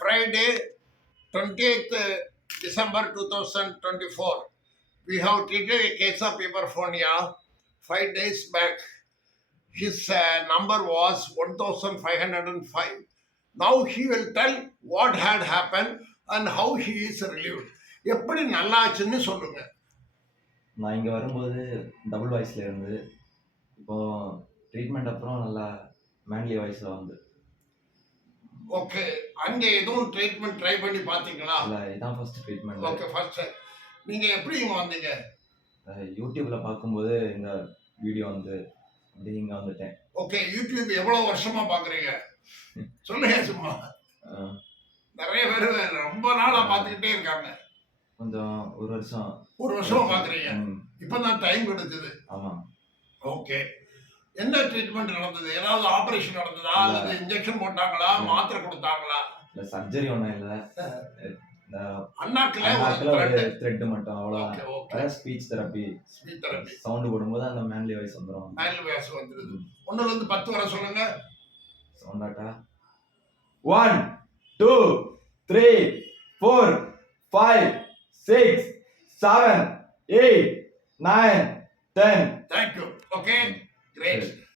Friday, 28th December 2024. We have treated a case of hyperphonia 5 days back. His number was 1505. Now he will tell what had happened and how he is relieved. எப்படி நல்லாச்சுன்னு சொல்லுங்க. நான் இங்கே வரும்போது double வாய்ஸில் இருந்து இப்போ treatment அப்புறம் நல்லா மேன்லி வாய்ஸில் வந்து. ஓகே, அங்கே எதுவும் ட்ரீட்மெண்ட் ட்ரை பண்ணி பார்த்தீங்களா? இல்லை, இதான் ஃபர்ஸ்ட் ட்ரீட்மெண்ட். ஓகே, ஃபர்ஸ்ட் நீங்கள் எப்படி இங்கே வந்தீங்க? யூடியூப்பில் பார்க்கும்போது இந்த வீடியோ வந்து அப்படி இங்கே வந்துட்டேன். ஓகே, யூடியூப் எவ்வளோ வருஷமா பார்க்குறீங்க சொல்லுங்க சும்மா. நிறைய பேர் ரொம்ப நாளாக பார்த்துக்கிட்டே இருக்காங்க. கொஞ்சம் ஒரு வருஷமா பார்க்குறீங்க. இப்போதான் டைம் கிடைச்சது. ஆமாம். ஓகே, என்ன ட்ரீட்மெண்ட் நடந்தது? ஏதாவது ஆபரேஷன் நடந்ததா அல்லது இன்ஜெக்ஷன் போட்டாங்களா, மாத்திரை கொடுத்தாங்களா? இல்லை, சர்ஜரி ஒன்றும் இல்லை. அண்ணாக்குல ஒரு த்ரெட் மட்டும், அவ்வளோதான். ஸ்பீச் தெரப்பி சவுண்டு போடும்போது அந்த மேன்லி வாய்ஸ் வந்துடும். மேன்லி வாய்ஸ் வந்துடுது. 1 to 10 வரை சொல்லுங்க. சவுண்டாட்டா 1 2 3 4 5 6 7 8 9 10. Thank you. Okay, great.